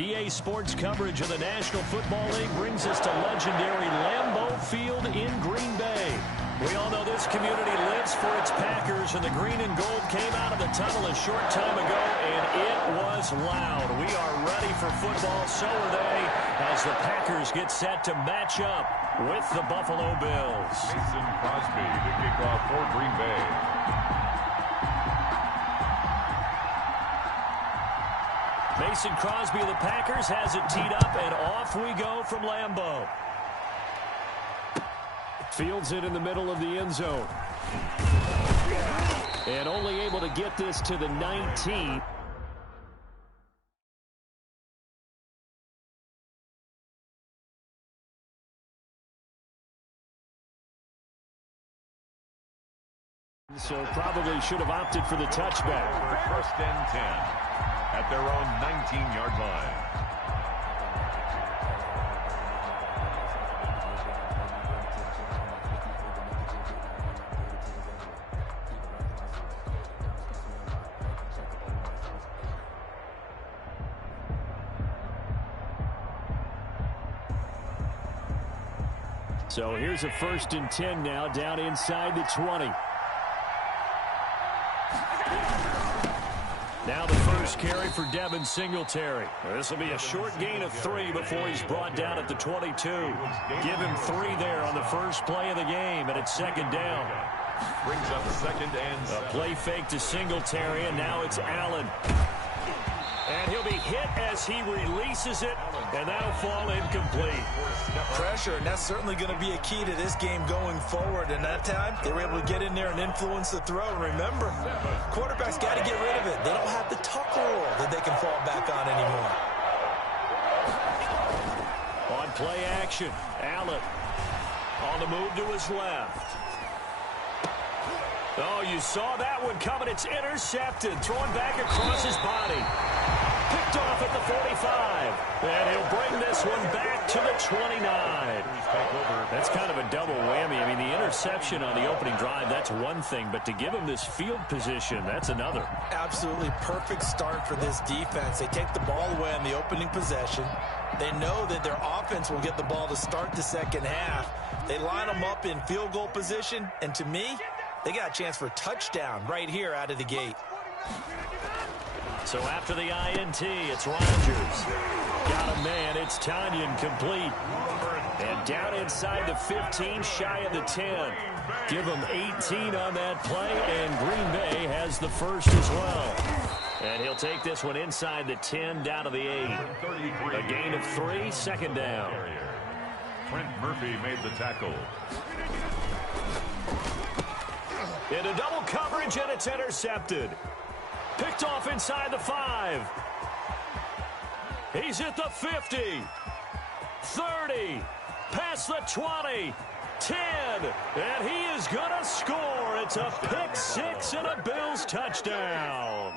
EA Sports coverage of the National Football League brings us to legendary Lambeau Field in Green Bay. We all know this community lives for its Packers, and the green and gold came out of the tunnel a short time ago, and it was loud. We are ready for football, so are they, as the Packers get set to match up with the Buffalo Bills. Mason Crosby to kick off for Green Bay. Mason Crosby of the Packers has it teed up, and off we go from Lambeau. Fields it in the middle of the end zone. And only able to get this to the 19. So probably should have opted for the touchback. First and 10 at their own 19-yard line. So here's a first and 10 now, down inside the 20. Now the first carry for Devin Singletary. This will be a short gain of 3 before he's brought down at the 22. Give him 3 there on the first play of the game, and it's second down. Brings up second and 7. A play fake to Singletary, and now it's Allen. And he'll be hit as he releases it, and that'll fall incomplete. Pressure, and that's certainly going to be a key to this game going forward. And that time, they were able to get in there and influence the throw. And remember, quarterbacks got to get rid of it. They don't have the tucker roll that they can fall back on anymore. On play action, Allen on the move to his left. Oh, you saw that one coming. It's intercepted. Thrown back across his body. Picked off at the 45. And he'll bring this one back to the 29. That's kind of a double whammy. I mean, the interception on the opening drive, that's one thing. But to give him this field position, that's another. Absolutely perfect start for this defense. They take the ball away on the opening possession. They know that their offense will get the ball to start the second half. They line them up in field goal position. And to me, they got a chance for a touchdown right here out of the gate. So after the INT, it's Rodgers. Got a man. It's Tanyan complete. And down inside the 15, shy of the 10. Give them 18 on that play, and Green Bay has the first as well. And he'll take this one inside the 10, down to the 8. A gain of 3, second down. Trent Murphy made the tackle. Into double coverage, and it's intercepted. Picked off inside the 5. He's at the 50. 30. Past the 20. 10. And he is going to score. It's a pick 6 and a Bills touchdown.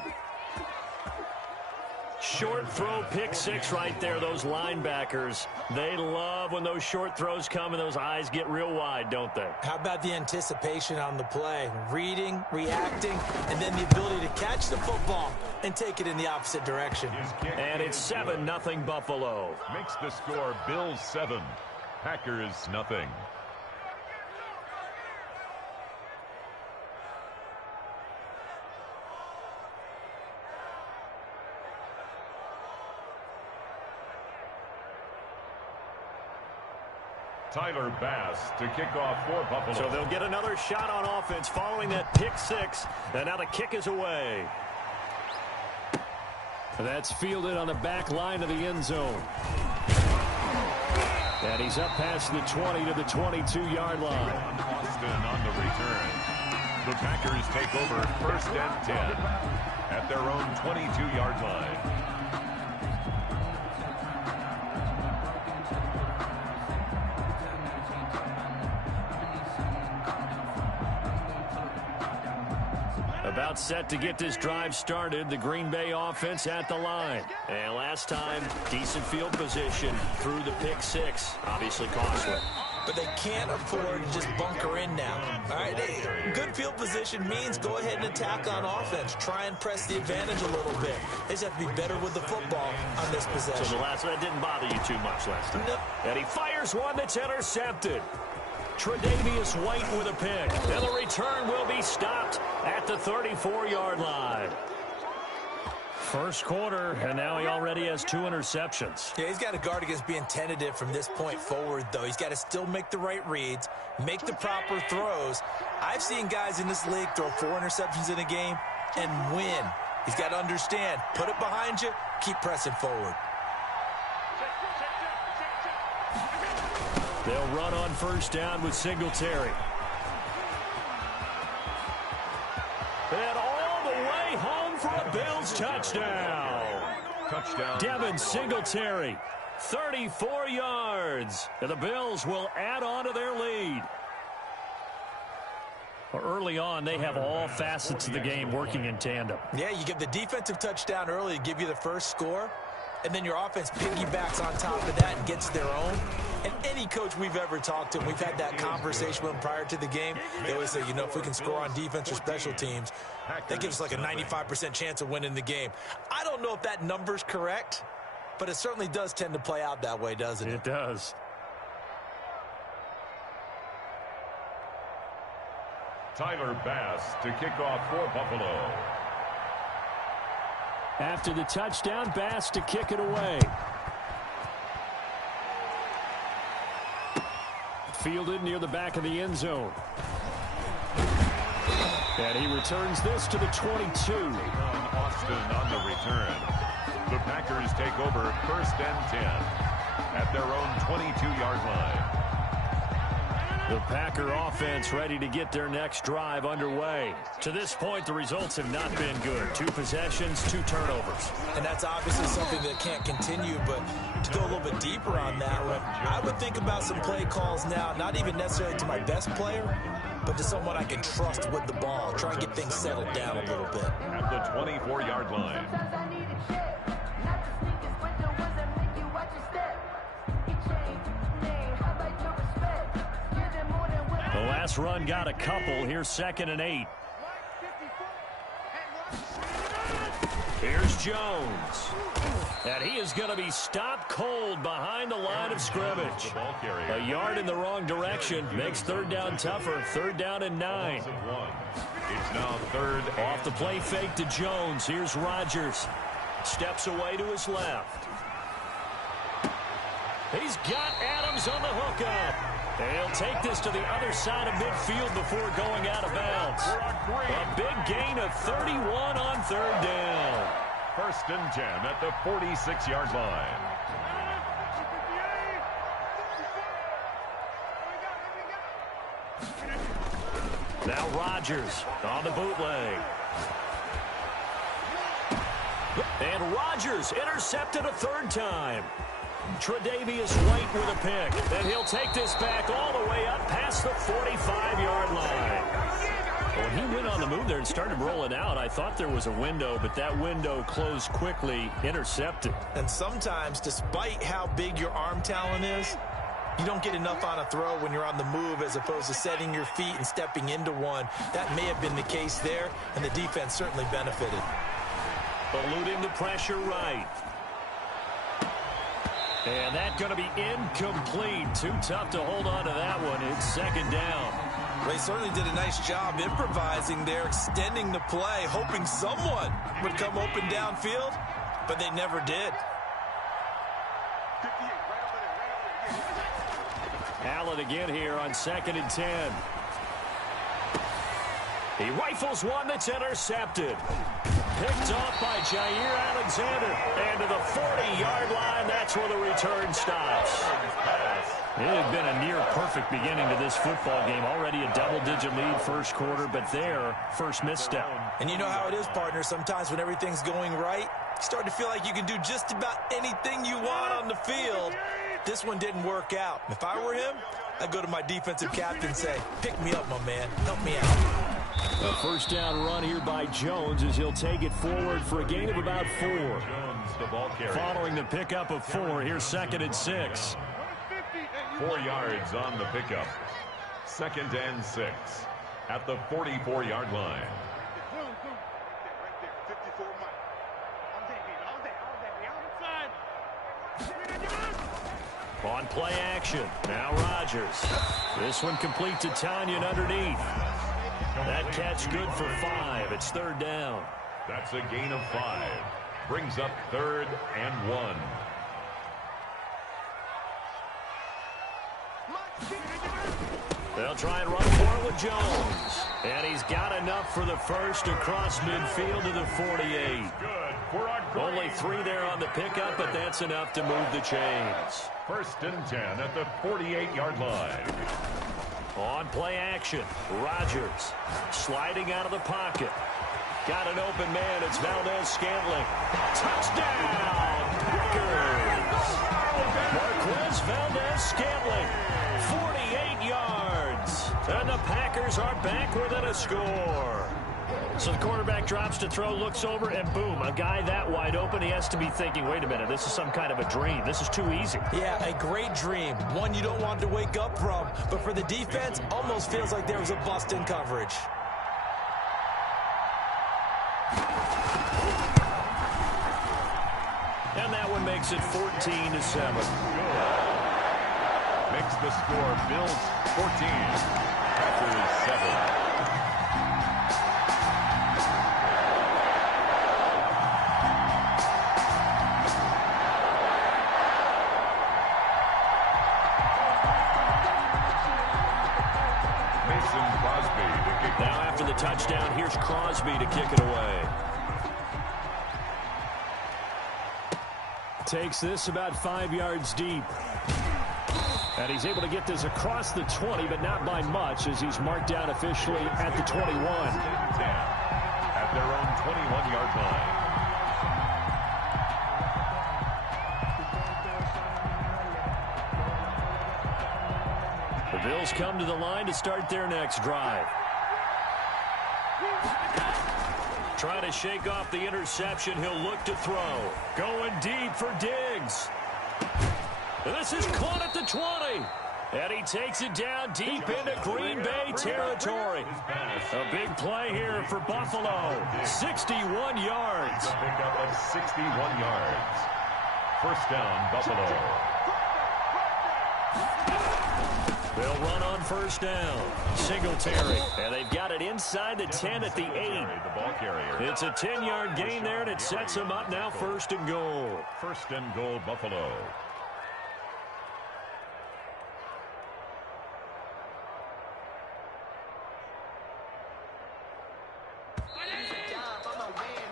Short throw, pick 6 right there. Those linebackers, they love when those short throws come and those eyes get real wide, don't they? How about the anticipation on the play? Reading, reacting, and then the ability to catch the football and take it in the opposite direction. And it's 7-0 Buffalo. Makes the score Bills 7, Packers nothing. Tyler Bass to kick off for Buffalo. So they'll get another shot on offense following that pick 6. And now the kick is away. That's fielded on the back line of the end zone. And he's up past the 20 to the 22-yard line. Austin on the return. The Packers take over first and 10 at their own 22-yard line. About set to get this drive started. The Green Bay offense at the line. And last time, decent field position through the pick 6. Obviously costly. but they can't afford to just bunker in now. All right, good field position means go ahead and attack on offense. Try and press the advantage a little bit. They just have to be better with the football on this possession. So the last one didn't bother you too much last time. No. And he fires one that's intercepted. Tre'Davious White with a pick. And the return will be stopped at the 34-yard line. First quarter, and now he already has 2 interceptions. Yeah, he's got to guard against being tentative from this point forward, though. He's got to still make the right reads, make the proper throws. I've seen guys in this league throw 4 interceptions in a game and win. He's got to understand, put it behind you, keep pressing forward. They'll run on first down with Singletary. And all the way home for a Bills touchdown. Touchdown. Devin Singletary, 34 yards. And the Bills will add on to their lead. Early on, they have all facets of the game working in tandem. Yeah, you get the defensive touchdown early to give you the first score, and then your offense piggybacks on top of that and gets their own. And any coach we've ever talked to, we've had that conversation with them prior to the game, they always say, you know, if we can score on defense or special teams, that gives us like a 95% chance of winning the game. I don't know if that number's correct, but it certainly does tend to play out that way, doesn't it? It does. Tyler Bass to kick off for Buffalo. After the touchdown, Bass to kick it away. Fielded near the back of the end zone. And he returns this to the 22. Austin on the return. The Packers take over first and 10 at their own 22-yard line. The Packer offense ready to get their next drive underway. To this point, the results have not been good. 2 possessions, 2 turnovers. And that's obviously something that can't continue, but to go a little bit deeper on that one, I would think about some play calls now, not even necessarily to my best player, but to someone I can trust with the ball. Try and get things settled down a little bit. At the 24-yard line. The last run got a couple. Here's 2nd and 8. Here's Jones. And he is going to be stopped cold behind the line of scrimmage. A yard in the wrong direction makes 3rd down tougher. 3rd down and 9. It's now 3rd. Off the play fake to Jones. Here's Rodgers. Steps away to his left. He's got Adams on the hookup. He'll take this to the other side of midfield before going out of bounds. A big gain of 31 on 3rd down. First and 10 at the 46-yard line. Now Rodgers on the bootleg. And Rodgers intercepted a 3rd time. Tre'Davious White with a pick. And he'll take this back all the way up past the 45-yard line. When he went on the move there and started rolling out, I thought there was a window, but that window closed quickly, intercepted. And sometimes, despite how big your arm talent is, you don't get enough on a throw when you're on the move as opposed to setting your feet and stepping into one. That may have been the case there, and the defense certainly benefited. Eluding the pressure right. And that's going to be incomplete. Too tough to hold on to that one. It's 2nd down. They certainly did a nice job improvising there, extending the play, hoping someone would come open downfield, but they never did. Allen again here on 2nd and 10. He rifles one that's intercepted. Picked off by Jair Alexander. And to the 40-yard line, that's where the return stops. It had been a near-perfect beginning to this football game. Already a double-digit lead first quarter, but there, first misstep. And you know how it is, partner. Sometimes when everything's going right, you start to feel like you can do just about anything you want on the field. This one didn't work out. If I were him, I'd go to my defensive captain and say, pick me up, my man. Help me out. A first down run here by Jones as he'll take it forward for a gain of about 4. Jones, the ball carrier. Following the pickup of 4, here's 2nd and 6. 4 yards on the pickup. 2nd and 6 at the 44-yard line. On play action, now Rodgers. This one complete to Tanyan underneath. That catch good for 5. It's 3rd down. That's a gain of 5. Brings up 3rd and 1. They'll try and run for it with Jones. And he's got enough for the first across midfield to the 48. Only 3 there on the pickup, but that's enough to move the chains. 1st and 10 at the 48-yard line. On play action, Rodgers sliding out of the pocket. Got an open man. It's Valdez-Scantling. Touchdown, Packers! Marquez Valdez-Scantling, 48 yards. And the Packers are back within a score. So the quarterback drops to throw, looks over, and boom, a guy that wide open, he has to be thinking, wait a minute, this is some kind of a dream. This is too easy. Yeah, a great dream. One you don't want to wake up from. But for the defense, almost feels like there was a bust in coverage. And that one makes it 14-7. Makes the score Bills 14, Packers 7. Now after the touchdown, here's Crosby to kick it away. Takes this about 5 yards deep. And he's able to get this across the 20, but not by much, as he's marked down officially at the 21. At their own 21-yard line. The Bills come to the line to start their next drive. Trying to shake off the interception. He'll look to throw. Going deep for Diggs. This is caught at the 20. And he takes it down deep into Green Bay territory. A big play here for Buffalo. 61 yards. Pick up of 61 yards. 1st down, Buffalo. They'll run on 1st down. Singletary. And they've got it inside the 10 at the 8. It's a 10-yard gain there, and it sets them up now 1st and goal. 1st and goal, Buffalo.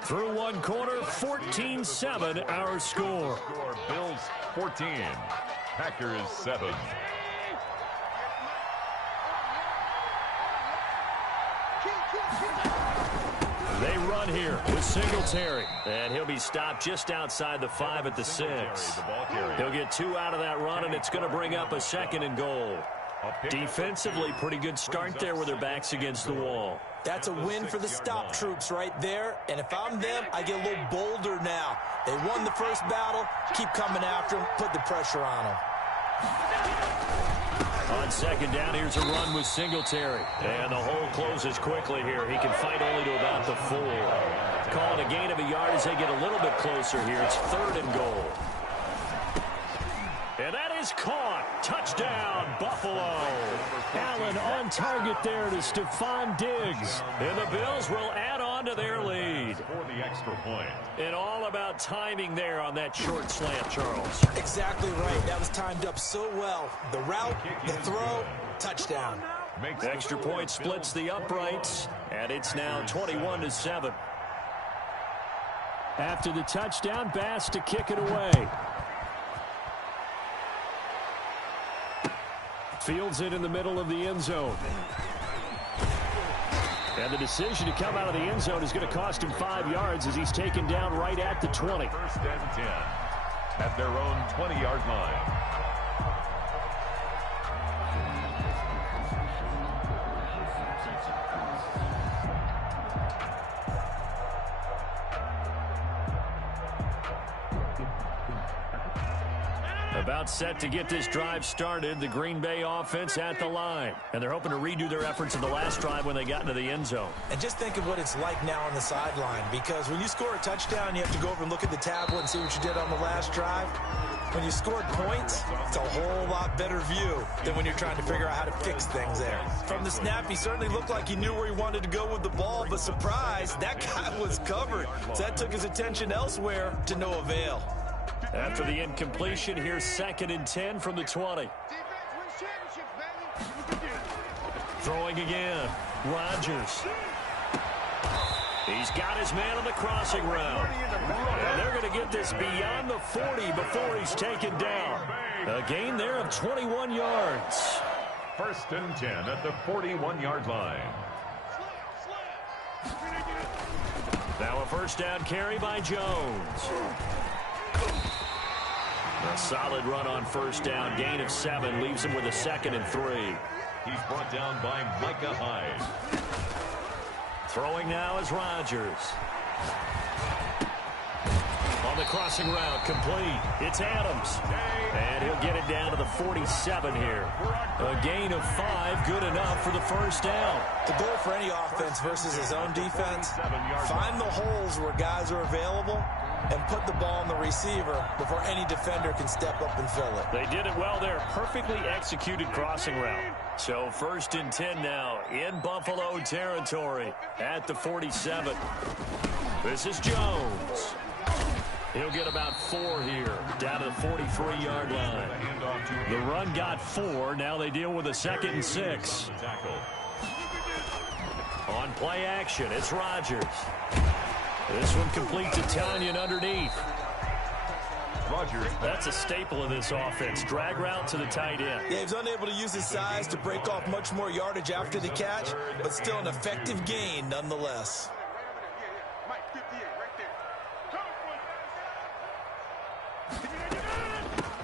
Through one quarter, 14-7 our score. Bills 14, Packers 7. They run here with Singletary. And he'll be stopped just outside the 5 at the 6. He'll get 2 out of that run, and it's going to bring up a 2nd and goal. Defensively, pretty good start there with their backs against the wall. That's a win for the stop troops right there. And if I'm them, I get a little bolder now. They won the first battle. Keep coming after them. Put the pressure on them. On 2nd down, here's a run with Singletary. And the hole closes quickly here. He can fight only to about the 4. Calling a gain of a yard as they get a little bit closer here. It's 3rd and goal. And that is caught. Touchdown, Buffalo. Allen on target there to Stephon Diggs. And the Bills will add on to their lead. For the extra point. And all about timing there on that short slant, Charles. Exactly right. That was timed up so well. The route, the throw, touchdown. Extra point splits the uprights, and it's now 21-7. After the touchdown, Bass to kick it away. Fields it in the middle of the end zone. And the decision to come out of the end zone is going to cost him 5 yards as he's taken down right at the 20. 1st and 10 at their own 20-yard line. About set to get this drive started, the Green Bay offense at the line. And they're hoping to redo their efforts in the last drive when they got into the end zone. And just think of what it's like now on the sideline, because when you score a touchdown, you have to go over and look at the tablet and see what you did on the last drive. When you scored points, it's a whole lot better view than when you're trying to figure out how to fix things there. From the snap, he certainly looked like he knew where he wanted to go with the ball, but surprise, that guy was covered. So that took his attention elsewhere to no avail. After the incompletion, here's 2nd and 10 from the 20. Throwing again, Rodgers. He's got his man on the crossing route. And they're going to get this beyond the 40 before he's taken down. A gain there of 21 yards. 1st and 10 at the 41-yard line. Now a 1st down carry by Jones. A solid run on 1st down. Gain of 7 leaves him with a 2nd and 3. He's brought down by Micah Hyde. Throwing now is Rodgers. On the crossing route, complete. It's Adams. And he'll get it down to the 47 here. A gain of 5, good enough for the 1st down. The goal for any offense versus his own defense, find the holes where guys are available and put the ball on the receiver before any defender can step up and fill it. They did it well there. Perfectly executed crossing route. So 1st and 10 now in Buffalo territory at the 47. This is Jones. He'll get about 4 here, down to the 43-yard line. The run got 4. Now they deal with a 2nd and 6. On play action, it's Rodgers. This one complete to Tanyan underneath. Rodgers. That's a staple of this offense. Drag route to the tight end. Yeah, he was unable to use his size to break off much more yardage after the catch, but still an effective gain nonetheless.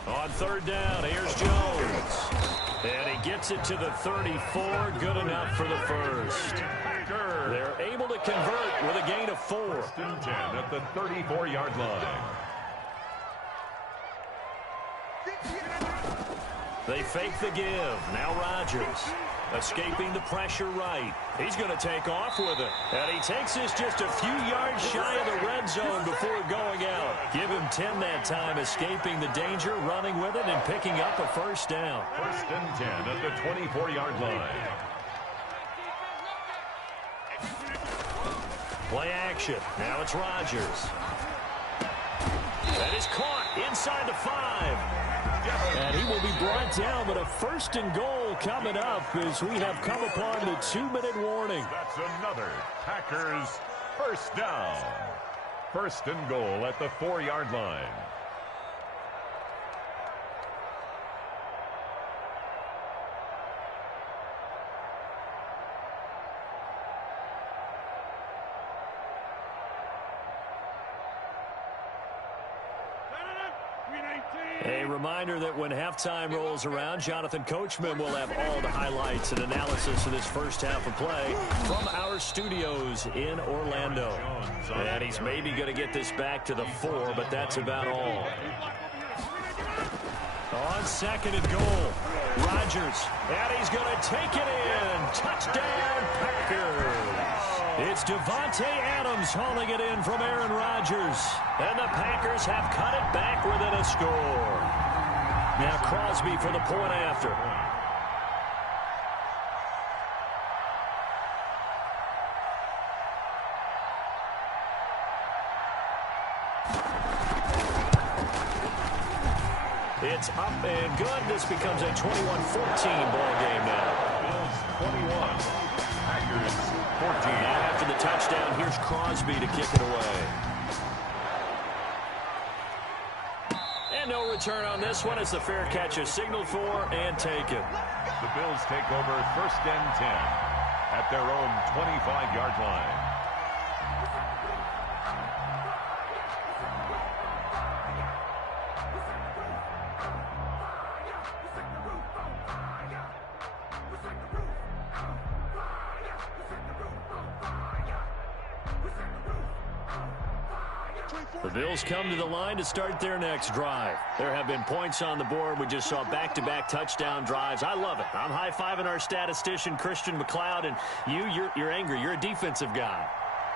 On 3rd down, here's Jones. And he gets it to the 34. Good enough for the 1st. They're able to convert with a gain of 4. 1st and 10 at the 34-yard line. They fake the give. Now Rodgers escaping the pressure right. He's going to take off with it. And he takes this just a few yards shy of the red zone before going out. Give him 10 that time, escaping the danger, running with it, and picking up a 1st down. 1st and 10 at the 24-yard line. Play action. Now it's Rodgers. That is caught inside the 5. And he will be brought down, but a 1st and goal coming up as we have come upon the 2-minute warning. That's another Packers 1st down. 1st and goal at the 4-yard line. A reminder that when halftime rolls around, Jonathan Coachman will have all the highlights and analysis of this 1st half of play from our studios in Orlando. And he's maybe going to get this back to the 4, but that's about all. On 2nd and goal, Rodgers, and he's going to take it in. Touchdown, Packers. It's Devontae Adams hauling it in from Aaron Rodgers. And the Packers have cut it back within a score. Now Crosby for the point after. It's up and good. This becomes a 21-14 ball game now. Bills 21, Packers 14. And after the touchdown, here's Crosby to kick it away. And no return on this one as the fair catch is signaled for and taken. The Bills take over 1st and 10 at their own 25-yard line. The Bills come to the line to start their next drive. There have been points on the board. We just saw back-to-back touchdown drives. I love it. I'm high-fiving our statistician, Christian McLeod, and you're angry. You're a defensive guy.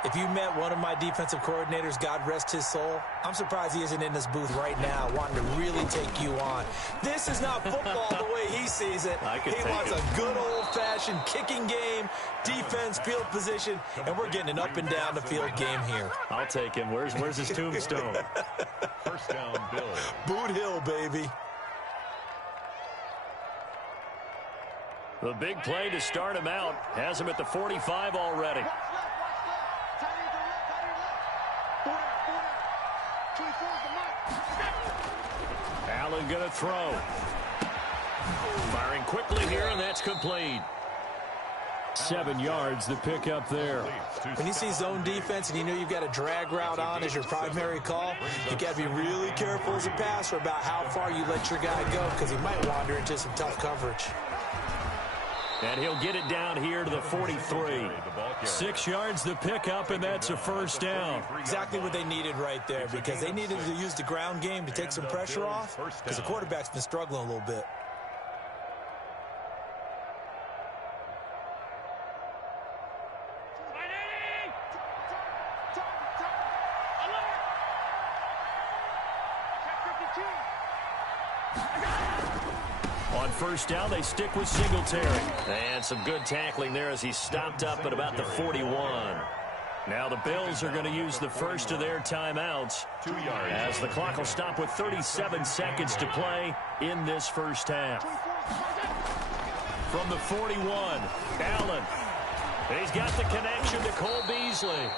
If you met one of my defensive coordinators, God rest his soul, I'm surprised he isn't in this booth right now wanting to really take you on. This is not football the way he sees it. He wants a good old-fashioned kicking game, defense, field position, and we're getting an up-and-down the field game here. I'll take him. Where's his tombstone? First down, Bills. Boot Hill, baby. The big play to start him out has him at the 45 already. Allen going to throw. Firing quickly here, and that's complete. 7 yards to pick up there. When you see zone defense and you know you've got a drag route on as your primary call, you got to be really careful as a passer about how far you let your guy go because he might wander into some tough coverage. And he'll get it down here to the 43. 6 yards to pick up, and that's a first down. Exactly what they needed right there because they needed to use the ground game to take some pressure off because the quarterback's been struggling a little bit. On first down, they stick with Singletary. And some good tackling there as he stopped up at about the 41. Now the Bills are going to use the first of their timeouts 2 yards. as the clock will stop with 37 seconds to play in this first half. From the 41, Allen. He's got the connection to Cole Beasley.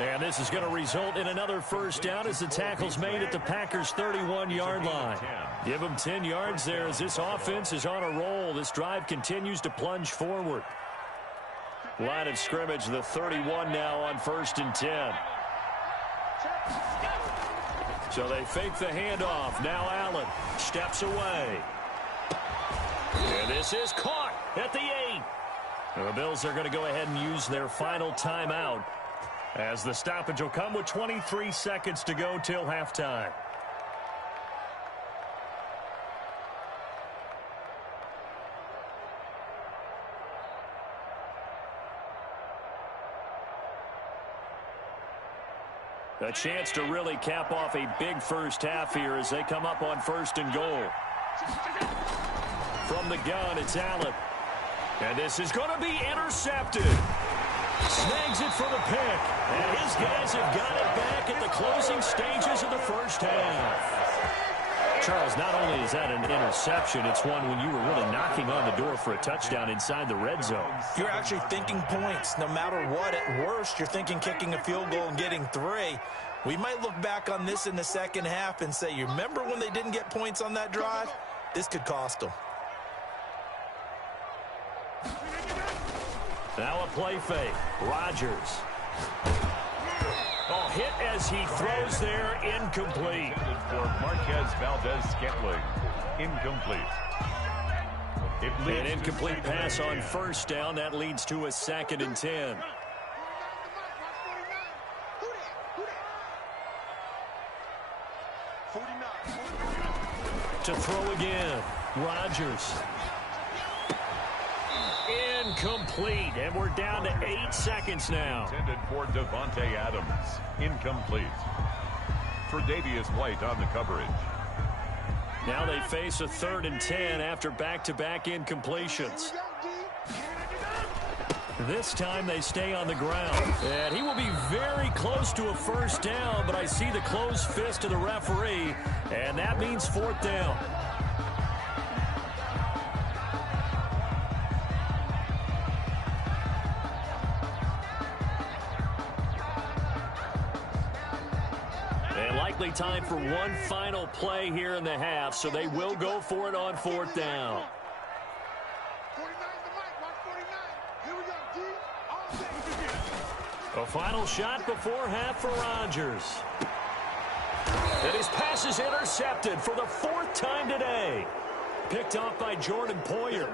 And this is going to result in another first down as the tackle's made at the Packers' 31-yard line. Give them 10 yards there as this offense is on a roll. This drive continues to plunge forward. Line of scrimmage, the 31 now on 1st and 10. So they fake the handoff. Now Allen steps away. And this is caught at the 8. The Bills are going to go ahead and use their final timeout as the stoppage will come with 23 seconds to go till halftime. A chance to really cap off a big first half here as they come up on 1st and goal. From the gun, it's Allen. And this is going to be intercepted. Snags it for the pick. And his guys have got it back at the closing stages of the first half. Charles, not only is that an interception, it's one when you were really knocking on the door for a touchdown inside the red zone. You're actually thinking points. No matter what, at worst, you're thinking kicking a field goal and getting 3. We might look back on this in the second half and say, you remember when they didn't get points on that drive? This could cost them. Now a play fake. Rodgers. Oh, hit as he throws there, incomplete. For Marquez Valdez-Scantling, incomplete. An incomplete pass on first down. That leads to a 2nd and 10. To throw again. Rodgers. Incomplete, and we're down to 8 seconds now. Intended for Devontae Adams, incomplete. Tre'Davious White on the coverage. Now they face a 3rd and 10 after back-to-back incompletions. This time they stay on the ground. And he will be very close to a first down, but I see the closed fist of the referee, and that means 4th down. Likely time for one final play here in the half, so they will go for it on 4th down. A final shot before half for Rodgers. And his pass is intercepted for the 4th time today. Picked off by Jordan Poyer.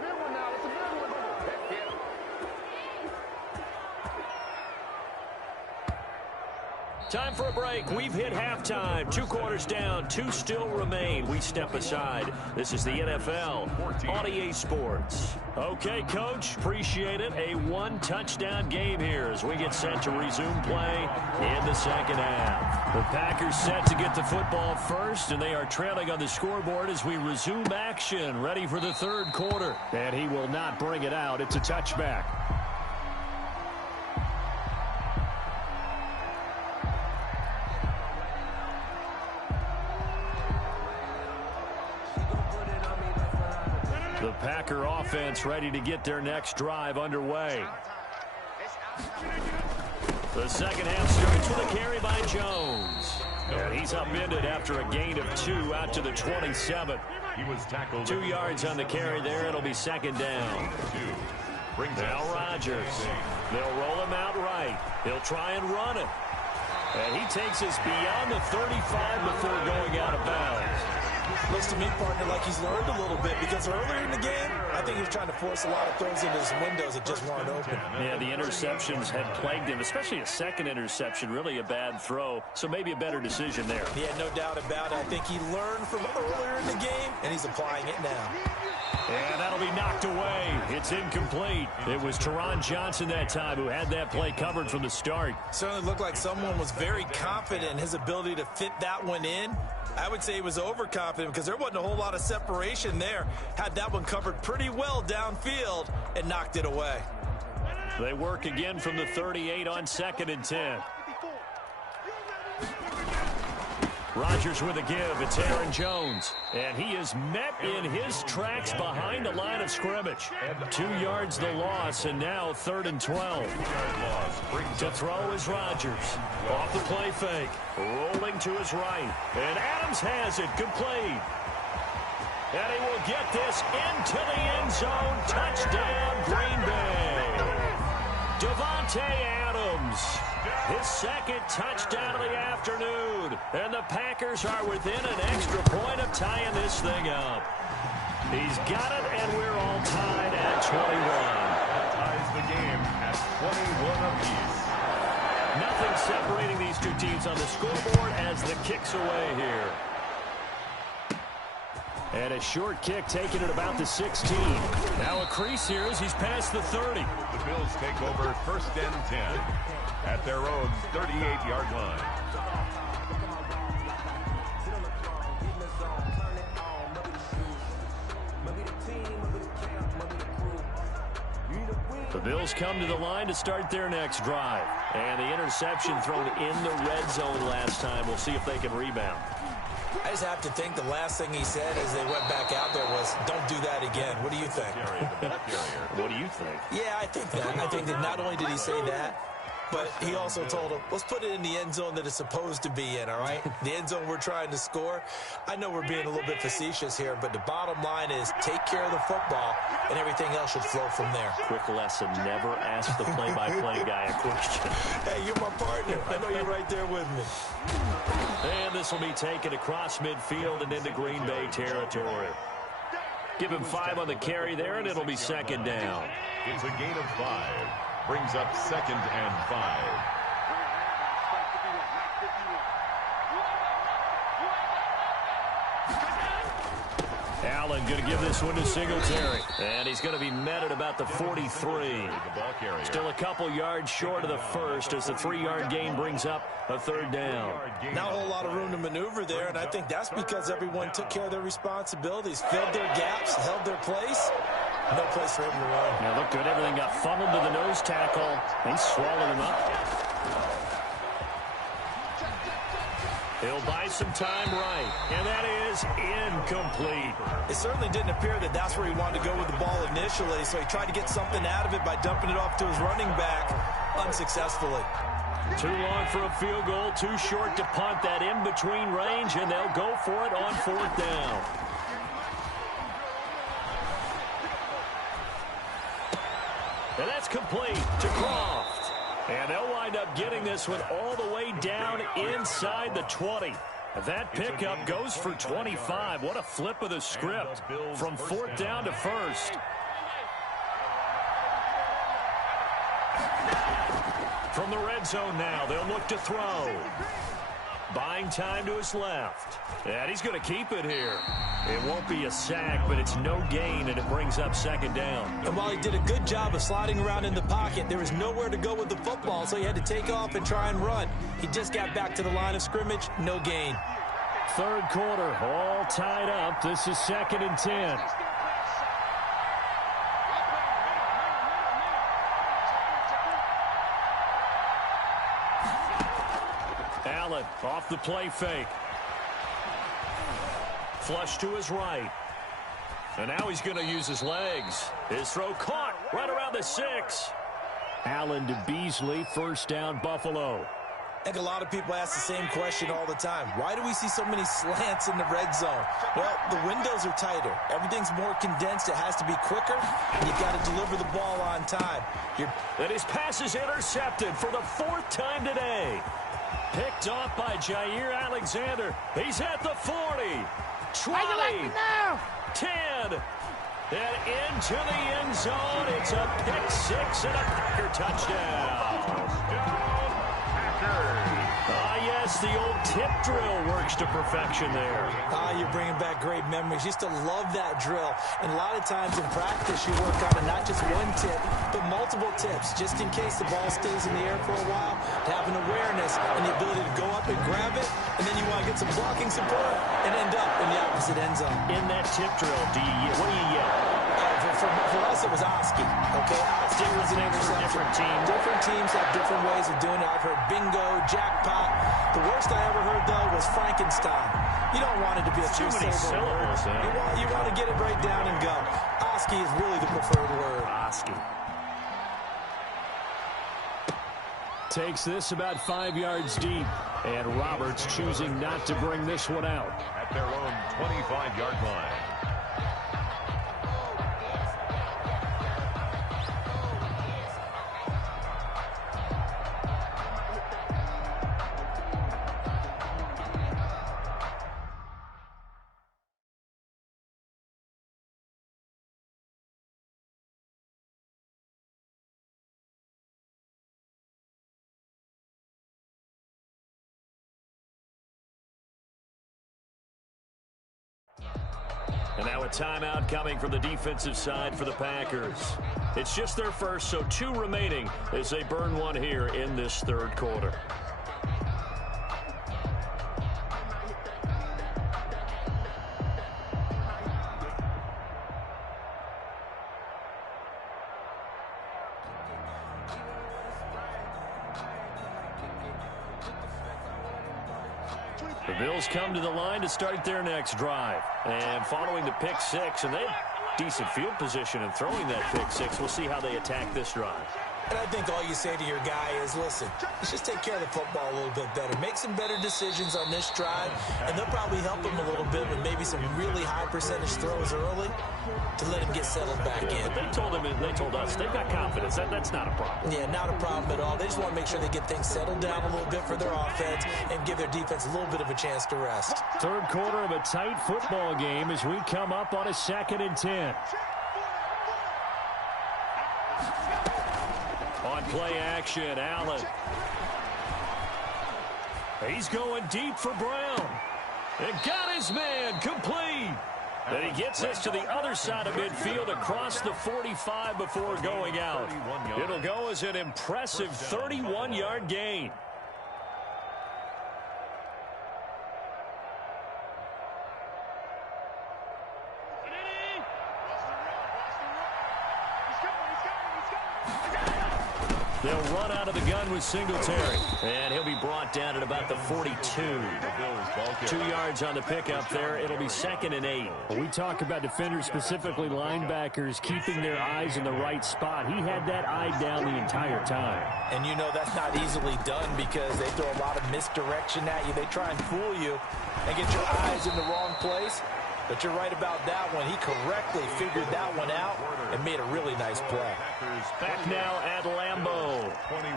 Time for a break. We've hit halftime. 2 quarters down. 2 still remain. We step aside. This is the NFL on EA Sports. Okay, Coach. Appreciate it. A 1-touchdown game here as we get set to resume play in the second half. The Packers set to get the football first, and they are trailing on the scoreboard as we resume action. Ready for the third quarter. And he will not bring it out. It's a touchback. The Packer offense ready to get their next drive underway. The second half starts with a carry by Jones. And he's upended after a gain of 2 out to the 27. He was tackled 2 yards on the carry there. It'll be second down. Now Rodgers. They'll roll him out right. He'll try and run it. And he takes us beyond the 35 before going out of bounds. Looks to me, partner, like he's learned a little bit because earlier in the game, I think he was trying to force a lot of throws into his windows that just weren't open. Yeah, the interceptions had plagued him, especially a second interception, really a bad throw. So maybe a better decision there. Yeah, no doubt about it. I think he learned from earlier in the game, and he's applying it now. And that'll be knocked away. It's incomplete. It was Teron Johnson that time who had that play covered from the start. Certainly looked like someone was very confident in his ability to fit that one in. I would say he was overconfident because there wasn't a whole lot of separation there. Had that one covered pretty well downfield and knocked it away. They work again from the 38 on 2nd and 10. Rodgers with a give. It's Aaron Jones. And he is met in his tracks behind the line of scrimmage. 2 yards the loss, and now 3rd and 12. To throw is Rodgers. Off the play fake. Rolling to his right. And Adams has it complete. And he will get this into the end zone. Touchdown, Green Bay. Devontae Adams. His second touchdown of the afternoon. And the Packers are within an extra point of tying this thing up. He's got it, and we're all tied at 21. That ties the game at 21 apiece. Nothing separating these two teams on the scoreboard as the kick's away here. And a short kick taken at about the 16. Now a crease here as he's past the 30. The Bills take over 1st and 10 at their own 38-yard line. The Bills come to the line to start their next drive. And the interception thrown in the red zone last time. We'll see if they can rebound. I just have to think the last thing he said as they went back out there was, don't do that again. What do you think? What do you think? Yeah, I think that. I think that not only did he say that, but he also told him, let's put it in the end zone that it's supposed to be in, all right? The end zone we're trying to score. I know we're being a little bit facetious here, but the bottom line is take care of the football, and everything else should flow from there. Quick lesson, never ask the play-by-play guy a question. Hey, you're my partner. I know you're right there with me. And this will be taken across midfield and into Green Bay territory. Give him 5 on the carry there, and it'll be second down. It's a gain of 5. Brings up 2nd and 5. Allen going to give this one to Singletary. And he's going to be met at about the 43. Still a couple yards short of the first as the 3-yard gain brings up a 3rd down. Not a whole lot of room to maneuver there, and I think that's because everyone took care of their responsibilities, filled their gaps, held their place. No place for him to run. Yeah, looked good. Everything got funneled to the nose tackle. He swallowed him up. He'll buy some time right. And that is incomplete. It certainly didn't appear that that's where he wanted to go with the ball initially, so he tried to get something out of it by dumping it off to his running back unsuccessfully. Too long for a field goal, too short to punt. That in-between range, and they'll go for it on 4th down. And that's complete to Croft. And they'll wind up getting this one all the way down inside the 20. That pickup goes for 25. What a flip of the script from 4th down to 1st. From the red zone now, they'll look to throw. Buying time to his left. And he's going to keep it here. It won't be a sack, but it's no gain, and it brings up second down. And while he did a good job of sliding around in the pocket, there was nowhere to go with the football, so he had to take off and try and run. He just got back to the line of scrimmage, no gain. Third quarter, all tied up. This is 2nd and 10. Allen off the play fake. Flush to his right. And now he's going to use his legs. His throw caught right around the 6. Allen to Beasley, first down, Buffalo. I think a lot of people ask the same question all the time. Why do we see so many slants in the red zone? Well, the windows are tighter. Everything's more condensed. It has to be quicker, and you've got to deliver the ball on time. And his pass is intercepted for the 4th time today. Picked off by Jair Alexander. He's at the 40. 20. 10. And into the end zone. It's a pick 6 and a Packer touchdown. Yes, the old tip drill works to perfection there. You're bringing back great memories. Used to love that drill. And a lot of times in practice, you work on it, not just one tip, but multiple tips, just in case the ball stays in the air for a while, to have an awareness and the ability to go up and grab it, and then you want to get some blocking support and end up in the opposite end zone. In that tip drill, what do you yell? For us, it was Oski. Okay, Oski was an interception. Different teams. Different teams have different ways of doing it. I've heard bingo, jackpot. The worst I ever heard, though, was Frankenstein. You don't want it to be a too many syllables. You want to get it right down and go. Oski is really the preferred word. Oski. Takes this about 5 yards deep. And Roberts choosing not to bring this one out. At their own 25-yard line. And now a timeout coming from the defensive side for the Packers. It's just their first, so 2 remaining as they burn one here in this third quarter. The Bills come to the line to start their next drive. And following the pick 6, and they have decent field position in throwing that pick 6. We'll see how they attack this drive. And I think all you say to your guy is, listen, let's just take care of the football a little bit better. Make some better decisions on this drive, and they'll probably help him a little bit with maybe some really high percentage throws early to let him get settled back in. But they told us they've got confidence. That's not a problem. Yeah, not a problem at all. They just want to make sure they get things settled down a little bit for their offense and give their defense a little bit of a chance to rest. Third quarter of a tight football game as we come up on a 2nd and 10. On play action, Allen. He's going deep for Brown. And got his man complete. And he gets us to the other side of midfield across the 45 before going out. It'll go as an impressive 31-yard gain. They'll run out of the gun with Singletary. And he'll be brought down at about the 42. 2 yards on the pickup there. It'll be 2nd and 8. We talk about defenders, specifically linebackers, keeping their eyes in the right spot. He had that eye down the entire time. And you know that's not easily done because they throw a lot of misdirection at you. They try and fool you and get your eyes in the wrong place. But you're right about that one. He correctly figured that one out and made a really nice play. Back now at Lambeau. 21.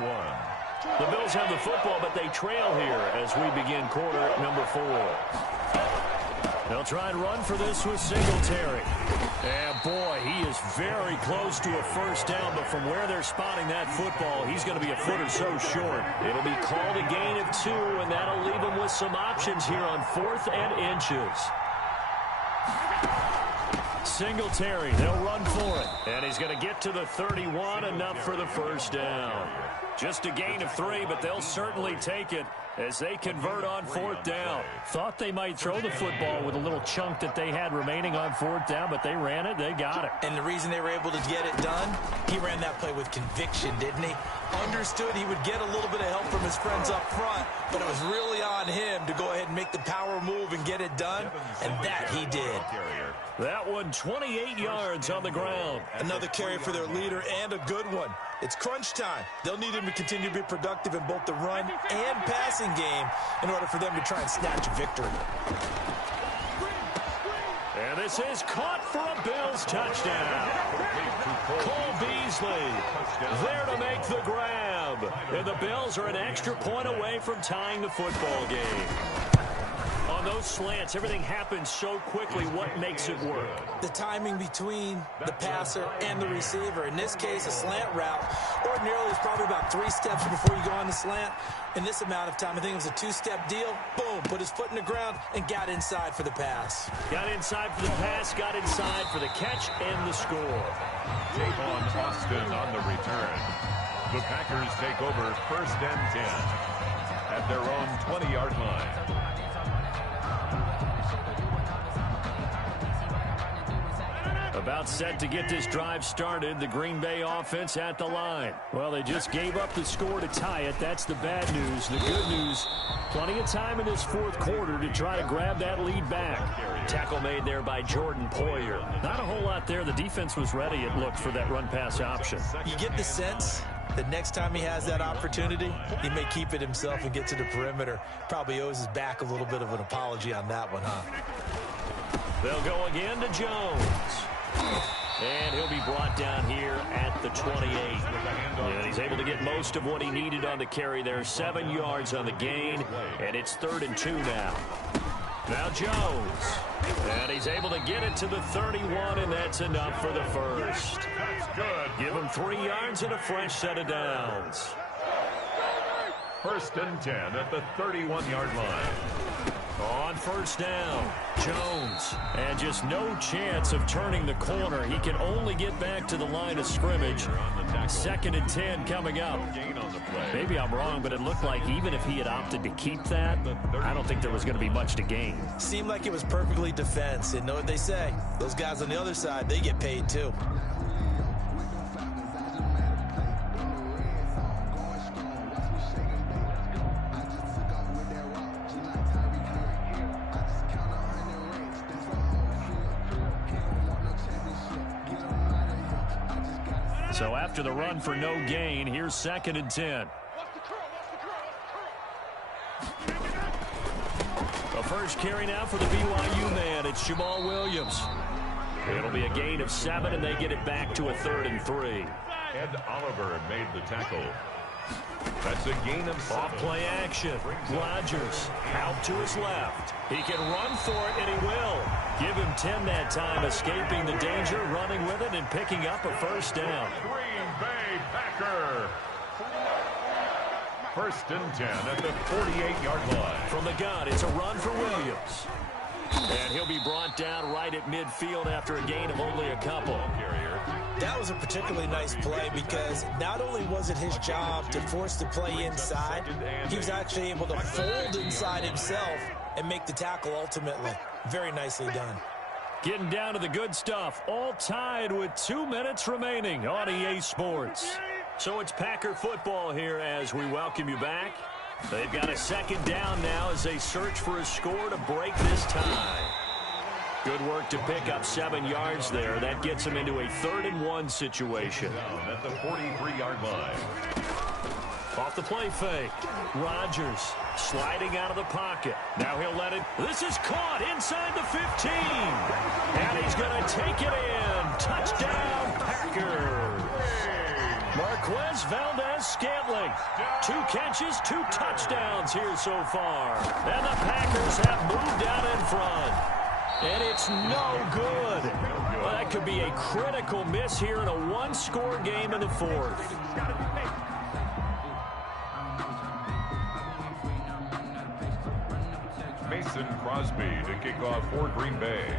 The Bills have the football, but they trail here as we begin quarter number 4. They'll try and run for this with Singletary. And boy, he is very close to a first down, but from where they're spotting that football, he's going to be a foot or so short. It'll be called a gain of 2, and that'll leave him with some options here on 4th and inches. Singletary, they'll run for it. And he's going to get to the 31, enough for the first down. Just a gain of 3, but they'll certainly take it as they convert on 4th down. Thought they might throw the football with a little chunk that they had remaining on 4th down, but they ran it, they got it. And the reason they were able to get it done, he ran that play with conviction, didn't he? Understood he would get a little bit of help from his friends up front, but it was really on him to go ahead and make the power move and get it done, and that he did. That one 28 yards on the ground. Another carry for their leader, and a good one. It's crunch time. They'll need him to continue to be productive in both the run and passing game in order for them to try and snatch a victory. And this is caught for a Bills touchdown. Cole Beasley there to make the grab. And the Bills are an extra point away from tying the football game. On those slants, everything happens so quickly. What makes it work? The timing between the passer and the receiver. In this case, a slant route ordinarily is probably about 3 steps before you go on the slant. In this amount of time, I think it was a 2-step deal. Boom, put his foot in the ground and got inside for the pass. Got inside for the pass, got inside for the catch and the score. Javon Austin on the return. The Packers take over 1st and 10 at their own 20-yard line. About set to get this drive started. The Green Bay offense at the line. Well, they just gave up the score to tie it. That's the bad news. The good news, plenty of time in this 4th quarter to try to grab that lead back. Tackle made there by Jordan Poyer. Not a whole lot there. The defense was ready, it looked, for that run-pass option. You get the sense that next time he has that opportunity, he may keep it himself and get to the perimeter. Probably owes his back a little bit of an apology on that one, huh? They'll go again to Jones. And he'll be brought down here at the 28. And he's able to get most of what he needed on the carry there. 7 yards on the gain, and it's 3rd and 2 now. Now Jones. And he's able to get it to the 31, and that's enough for the first. Give him 3 yards and a fresh set of downs. 1st and 10 at the 31-yard line. On 1st down, Jones, and just no chance of turning the corner. He can only get back to the line of scrimmage. 2nd and 10 coming up. Maybe I'm wrong, but it looked like even if he had opted to keep that, I don't think there was going to be much to gain. Seemed like it was perfectly defense. And know what they say? Those guys on the other side, they get paid too. So after the run for no gain, here's 2nd and 10. The first carry now for the BYU man. It's Jamal Williams. It'll be a gain of 7, and they get it back to a 3rd and 3. Ed Oliver made the tackle. That's a gain of 7. Off play action. Rodgers out to his left. He can run for it, and he will. Give him 10 that time, escaping the danger, running with it, and picking up a first down. Green Bay Packer. 1st and 10 at the 48-yard line. From the gun, it's a run for Williams. And he'll be brought down right at midfield after a gain of only a couple. That was a particularly nice play because not only was it his job to force the play inside, he was actually able to fold inside himself and make the tackle ultimately. Very nicely done. Getting down to the good stuff. All tied with 2 minutes remaining on EA Sports. So it's Packer football here as we welcome you back. They've got a 2nd down now as they search for a score to break this tie. Good work to pick up 7 yards there. That gets him into a 3rd and 1 situation. Down at the 43-yard line. Off the play fake. Rodgers sliding out of the pocket. Now he'll let it. This is caught inside the 15. And he's going to take it in. Touchdown, Packers. Marquez Valdez-Scantling. 2 catches, 2 touchdowns here so far. And the Packers have moved out in front. And it's no good. Well, that could be a critical miss here in a one-score game in the fourth. Mason Crosby to kick off for Green Bay.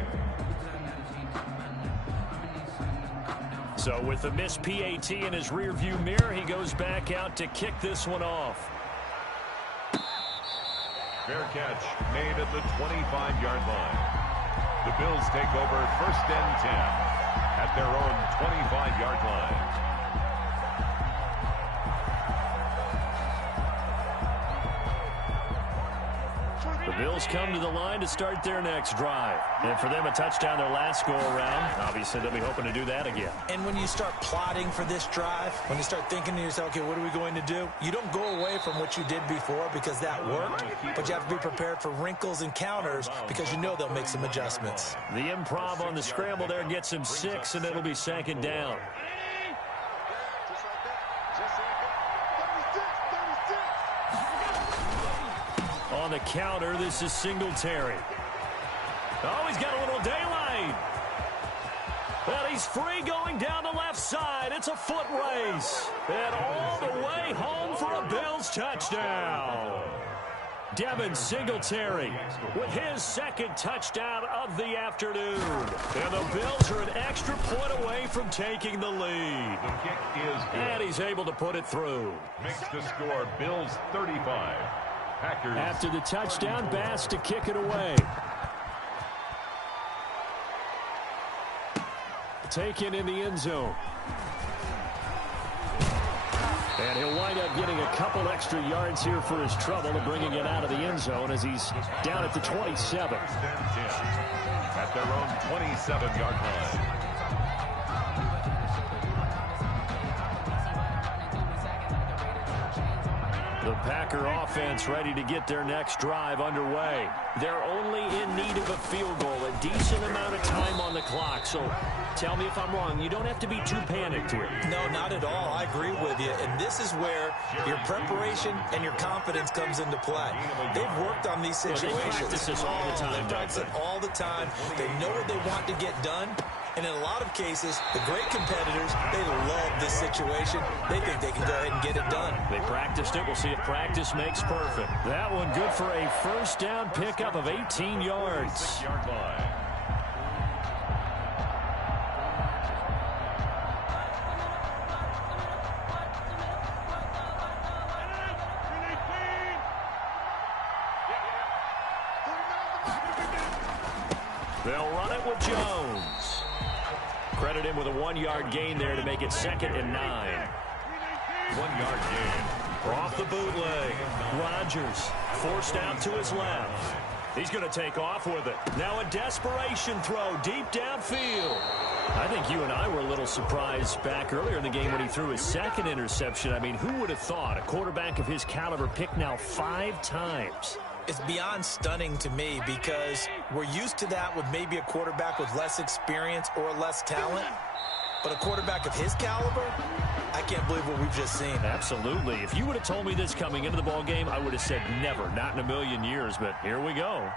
So with the missed PAT in his rearview mirror, he goes back out to kick this one off. Fair catch made at the 25-yard line. The Bills take over 1st and 10 at their own 25-yard line. The Bills come to the line to start their next drive. And for them, a touchdown their last go-around. Obviously, they'll be hoping to do that again. And when you start plotting for this drive, when you start thinking to yourself, okay, what are we going to do? You don't go away from what you did before because that worked, but you have to be prepared for wrinkles and counters because you know they'll make some adjustments. The improv on the scramble there gets him 6, and it'll be 2nd down. On the counter, this is Singletary. Oh, he's got a little daylight. Well, he's free going down the left side. It's a foot race. And all the way home for a Bills touchdown. Devin Singletary with his 2nd touchdown of the afternoon. And the Bills are an extra point away from taking the lead. The kick is good. And he's able to put it through. Makes the score Bills 35. Packers. After the touchdown, Bass to kick it away. Taken in the end zone. And he'll wind up getting a couple extra yards here for his trouble and bringing it out of the end zone as he's down at the 27. At their own 27-yard line. The Packer offense ready to get their next drive underway. They're only in need of a field goal, a decent amount of time on the clock. So tell me if I'm wrong. You don't have to be too panicked here. No, not at all. I agree with you. And this is where your preparation and your confidence comes into play. They've worked on these situations. They practice this all the time. They practice it all the time. They know what they want to get done. And in a lot of cases, the great competitors, they love this situation. They think they can go ahead and get it done. They practiced it. We'll see if practice makes perfect. That one good for a 1st down pickup of 18 yards. 6-yard line. They'll run it with Jones. Credit him with a 1-yard gain there to make it 2nd and 9. 1-yard gain. Off the bootleg. Rodgers forced out to his left. He's going to take off with it. Now a desperation throw deep downfield. I think you and I were a little surprised back earlier in the game when he threw his 2nd interception. I mean, who would have thought a quarterback of his caliber picked now 5 times? It's beyond stunning to me because we're used to that with maybe a quarterback with less experience or less talent. But a quarterback of his caliber, I can't believe what we've just seen. Absolutely. If you would have told me this coming into the ball game, I would have said never, not in a million years. But here we go.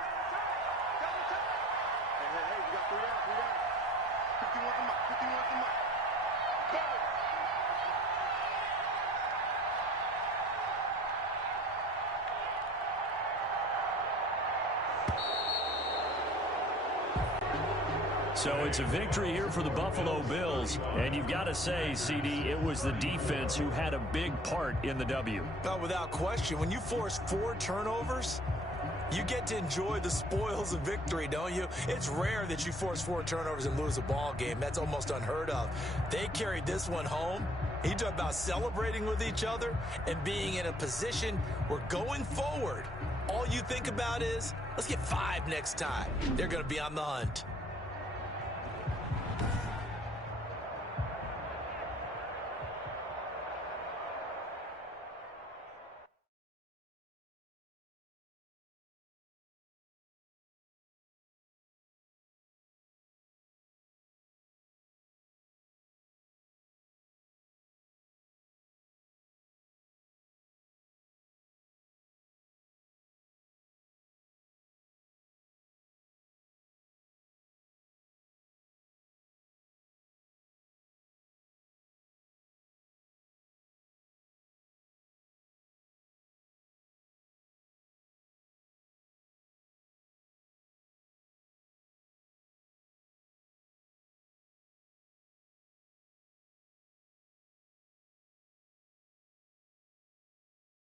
So it's a victory here for the Buffalo Bills. And you've got to say, CD, it was the defense who had a big part in the W. Well, without question, when you force 4 turnovers, you get to enjoy the spoils of victory, don't you? It's rare that you force 4 turnovers and lose a ball game. That's almost unheard of. They carried this one home. He talked about celebrating with each other and being in a position where going forward, all you think about is, let's get 5 next time. They're going to be on the hunt.